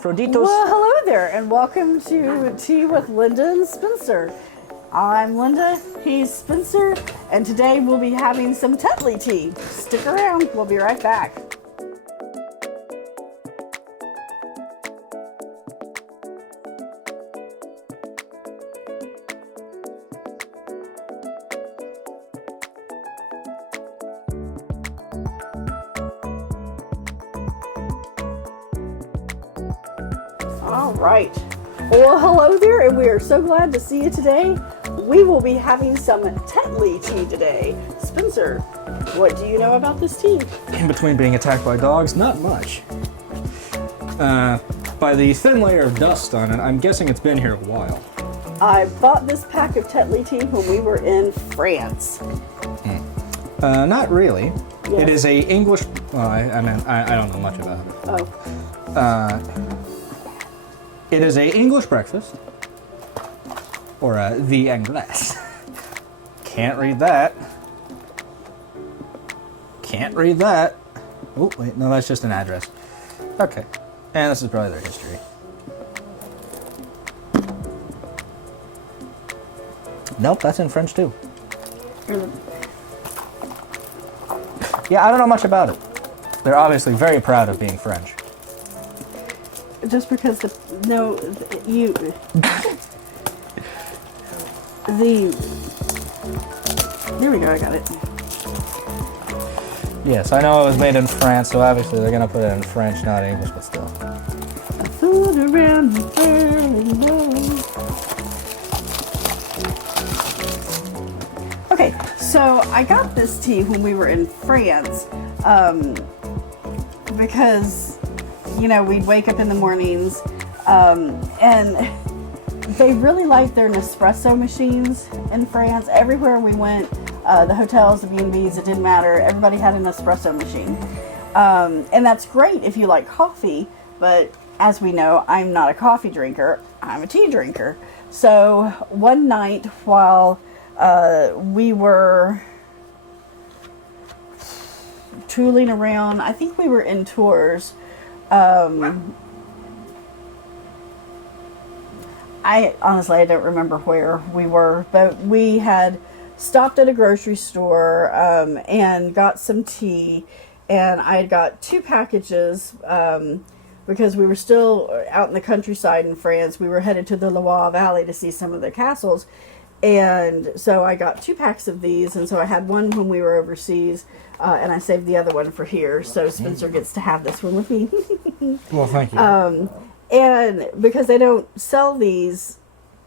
Froditos. Well, hello there, and welcome to Tea with Linda and Spencer. I'm Linda, he's Spencer, and today we'll be having some Tetley tea. Stick around, we'll be right back. All right. Well, hello there, and we are so glad to see you today. We will be having some Tetley tea today. Spencer, what do you know about this tea? In between being attacked by dogs, not much. By the thin layer of dust on it, I'm guessing it's been here a while. I bought this pack of Tetley tea when we were in France. Not really. Yes. It is a English. I don't know much about it. Oh. It is a English breakfast, or the Anglais. Can't read that. Can't read that. Oh wait, no, that's just an address. Okay, and this is probably their history. Nope, that's in French too. Yeah, I don't know much about it. They're obviously very proud of being French. Just because there we go, I got it. Yes, I know it was made in France, so obviously they're gonna put it in French, not English, but still. Food around the world. Okay, so I got this tea when we were in France, because, you know, we'd wake up in the mornings, and they really like their Nespresso machines in France. Everywhere we went, the hotels, the B&Bs, it didn't matter. Everybody had an espresso machine. And that's great if you like coffee, but as we know, I'm not a coffee drinker. I'm a tea drinker. So one night while we were tooling around, I think we were in Tours. I honestly don't remember where we were, but we had stopped at a grocery store and got some tea, and I had got 2 packages because we were still out in the countryside in France. We were headed to the Loire Valley to see some of the castles, and so I got 2 packs of these, and so I had one when we were overseas, and I saved the other one for here, so Spencer gets to have this one with me. Well, thank you. And because they don't sell these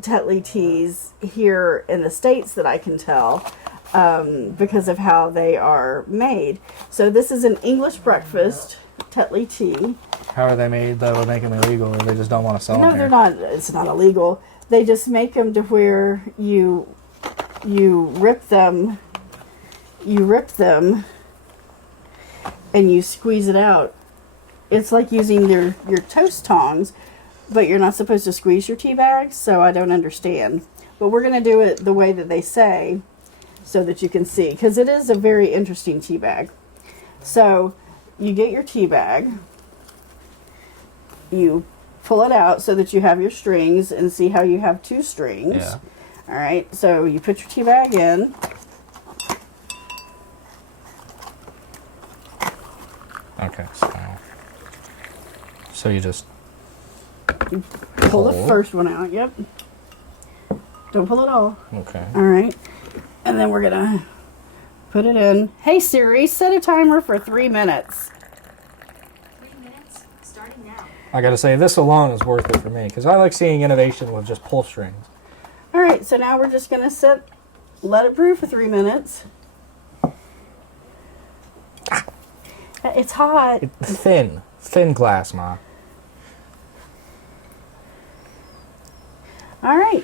Tetley teas here in the States that I can tell, because of how they are made. So this is an English breakfast Tetley tea. How are they made that would make them illegal, or they just don't want to sell them No, here? they're not. It's not illegal. They just make them to where you rip them, and you squeeze it out. It's like using your toast tongs, but you're not supposed to squeeze your tea bags, so I don't understand. But we're going to do it the way that they say so that you can see, because it is a very interesting tea bag. So you get your tea bag, you pull it out so that you have your strings, and see how you have 2 strings. Yeah. All right, so you put your tea bag in. Okay, so you just Pull the first one out, yep. Don't pull it all. Okay. All right, and then we're gonna put it in. Hey Siri, set a timer for 3 minutes. 3 minutes, starting now. I gotta say, this alone is worth it for me, because I like seeing innovation with just pull strings. All right, so now we're just gonna let it brew for 3 minutes. It's hot. It's thin glass, Ma. All right,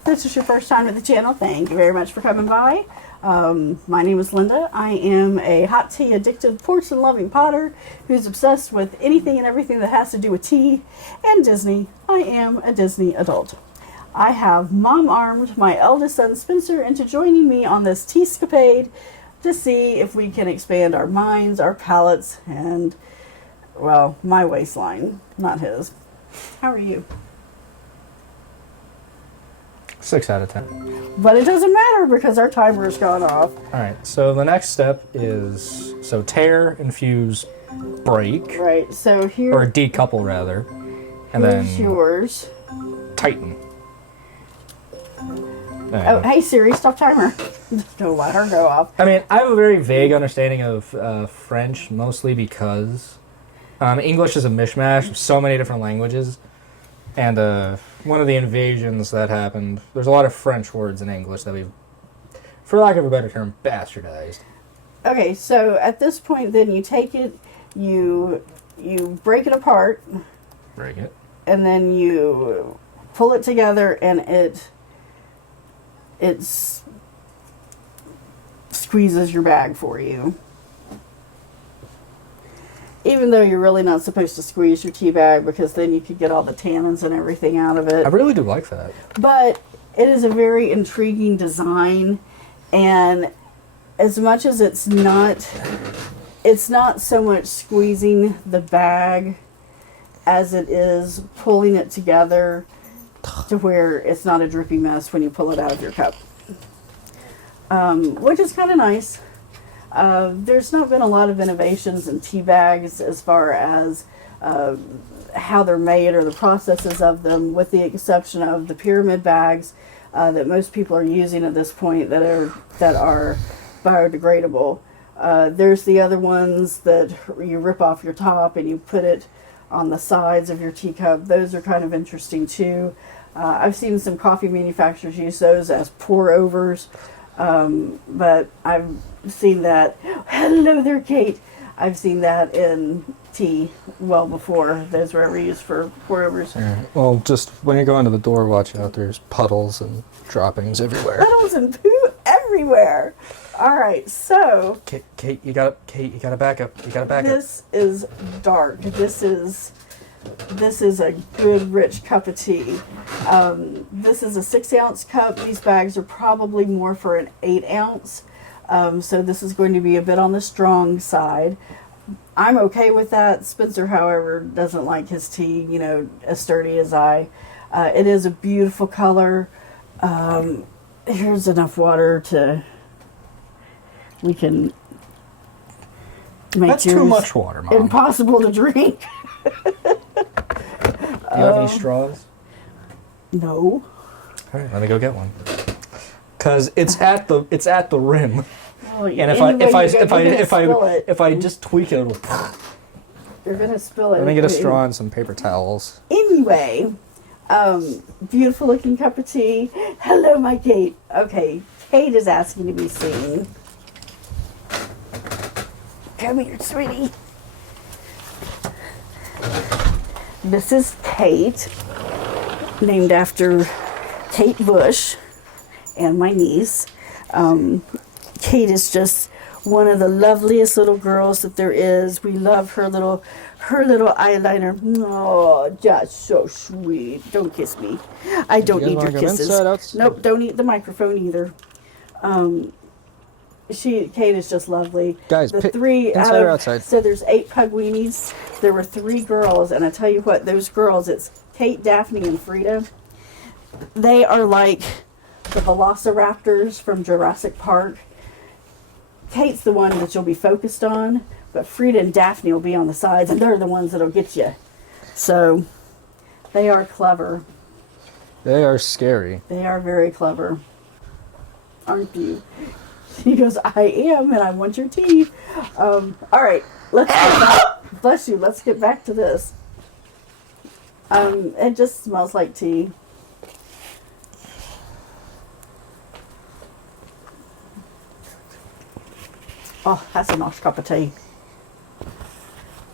if this is your first time at the channel, thank you very much for coming by. My name is Linda. I am a hot tea addicted, porcelain loving potter who's obsessed with anything and everything that has to do with tea and Disney. I am a Disney adult. I have mom-armed my eldest son Spencer into joining me on this tea-scapade to see if we can expand our minds, our palates, and, well, my waistline, not his. How are you? 6 out of 10. But it doesn't matter because our timer's gone off. All right, so the next step is, tear, infuse, break, Right, so here or decouple rather, and here's then yours. tighten. Oh, hey Siri, stop timer. Don't let her go off. I mean, I have a very vague understanding of French, mostly because English is a mishmash of so many different languages. And one of the invasions that happened, there's a lot of French words in English that we've, for lack of a better term, bastardized. Okay, so at this point then you take it, you break it apart, Break it. and then you pull it together and it squeezes your bag for you. Even though you're really not supposed to squeeze your tea bag because then you could get all the tannins and everything out of it. I really do like that. But it is a very intriguing design, and as much as it's not so much squeezing the bag as it is pulling it together to where it's not a drippy mess when you pull it out of your cup. Which is kind of nice. There's not been a lot of innovations in tea bags as far as how they're made or the processes of them, with the exception of the pyramid bags that most people are using at this point that are biodegradable. There's the other ones that you rip off your top and you put it on the sides of your teacup. Those are kind of interesting too. I've seen some coffee manufacturers use those as pour overs. But I've seen that. Hello there, Kate. I've seen that in tea well before. Those were ever used for pour overs. Yeah. Well, just when you go into the door, watch out. There's puddles and droppings everywhere. Puddles and poo everywhere. All right, so Kate, you gotta back up. You gotta back up. this is dark. This is a good rich cup of tea. This is a 6-ounce cup. These bags are probably more for an 8-ounce. So this is going to be a bit on the strong side. I'm okay with that. Spencer, however, doesn't like his tea, as sturdy as I. It is a beautiful color. Here's enough water we can make That's too much water, Mom. impossible to drink. Do you have any straws? No. All right, let me go get one. Cause it's at the rim, Well, and if I just tweak it, it'll. you're gonna spill it. Let me get a straw and some paper towels. Anyway, beautiful looking cup of tea. Hello, my Kate. Okay, Kate is asking to be seen. Come here, sweetie. This is Kate, named after Kate Bush and my niece. Kate is just one of the loveliest little girls that there is. We love her little eyeliner. Oh, just so sweet. Don't kiss me. I don't need your kisses. Nope, don't eat the microphone either. Kate is just lovely. Guys, the three inside or outside? So there's 8 Pugweenies. There were 3 girls, and I tell you what, those girls, it's Kate, Daphne, and Frida. They are like the velociraptors from Jurassic Park. Kate's the one that you'll be focused on, but Frida and Daphne will be on the sides, and they're the ones that'll get you. So they are clever. They are scary. They are very clever. Aren't you? He goes, I am, and I want your tea. All right, let's get back. Bless you. Let's get back to this. It just smells like tea. Oh, that's a nice cup of tea.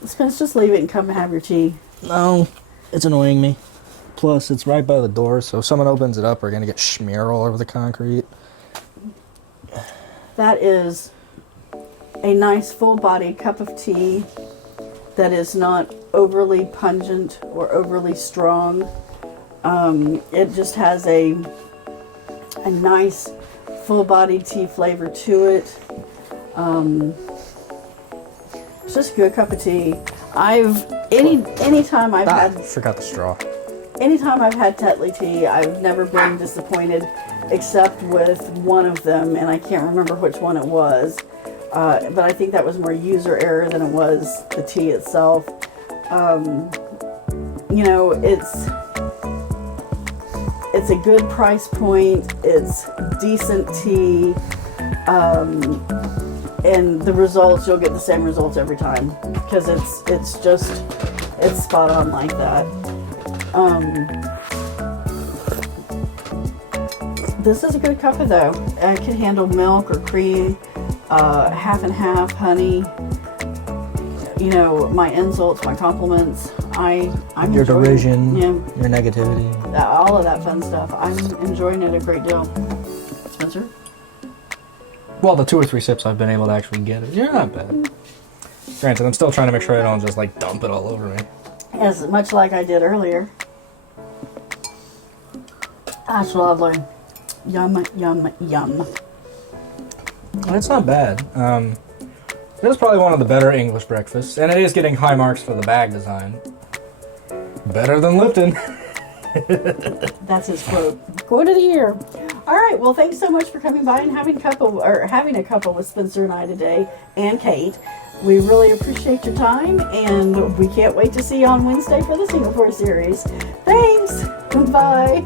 Spence, just leave it and come and have your tea. No, it's annoying me. Plus, it's right by the door, so if someone opens it up, we're gonna get smear all over the concrete. That is a nice full-bodied cup of tea that is not overly pungent or overly strong. It just has a nice full-bodied tea flavor to it. It's just a good cup of tea. Anytime I've had forgot the straw. Anytime I've had Tetley tea, I've never been disappointed, except with one of them, and I can't remember which one it was. But I think that was more user error than it was the tea itself. You know, it's a good price point. It's decent tea, and the results, you'll get the same results every time because it's spot on like that. This is a good cuppa though. I can handle milk or cream, half and half, honey. You know, my insults, my compliments. I'm Your enjoying, derision, yeah, your negativity. all of that fun stuff. I'm enjoying it a great deal. Spencer? Well, the 2 or 3 sips I've been able to actually get it. You're not bad. Granted, I'm still trying to make sure I don't just like dump it all over me. As much like I did earlier. That's lovely. Yum, yum, yum. It's not bad. It is probably one of the better English breakfasts, and it is getting high marks for the bag design. Better than Lipton. That's his quote. Quote of the year. All right. Well, thanks so much for coming by and having a couple with Spencer and I today, and Kate. We really appreciate your time, and we can't wait to see you on Wednesday for the Singapore series. Thanks. Bye.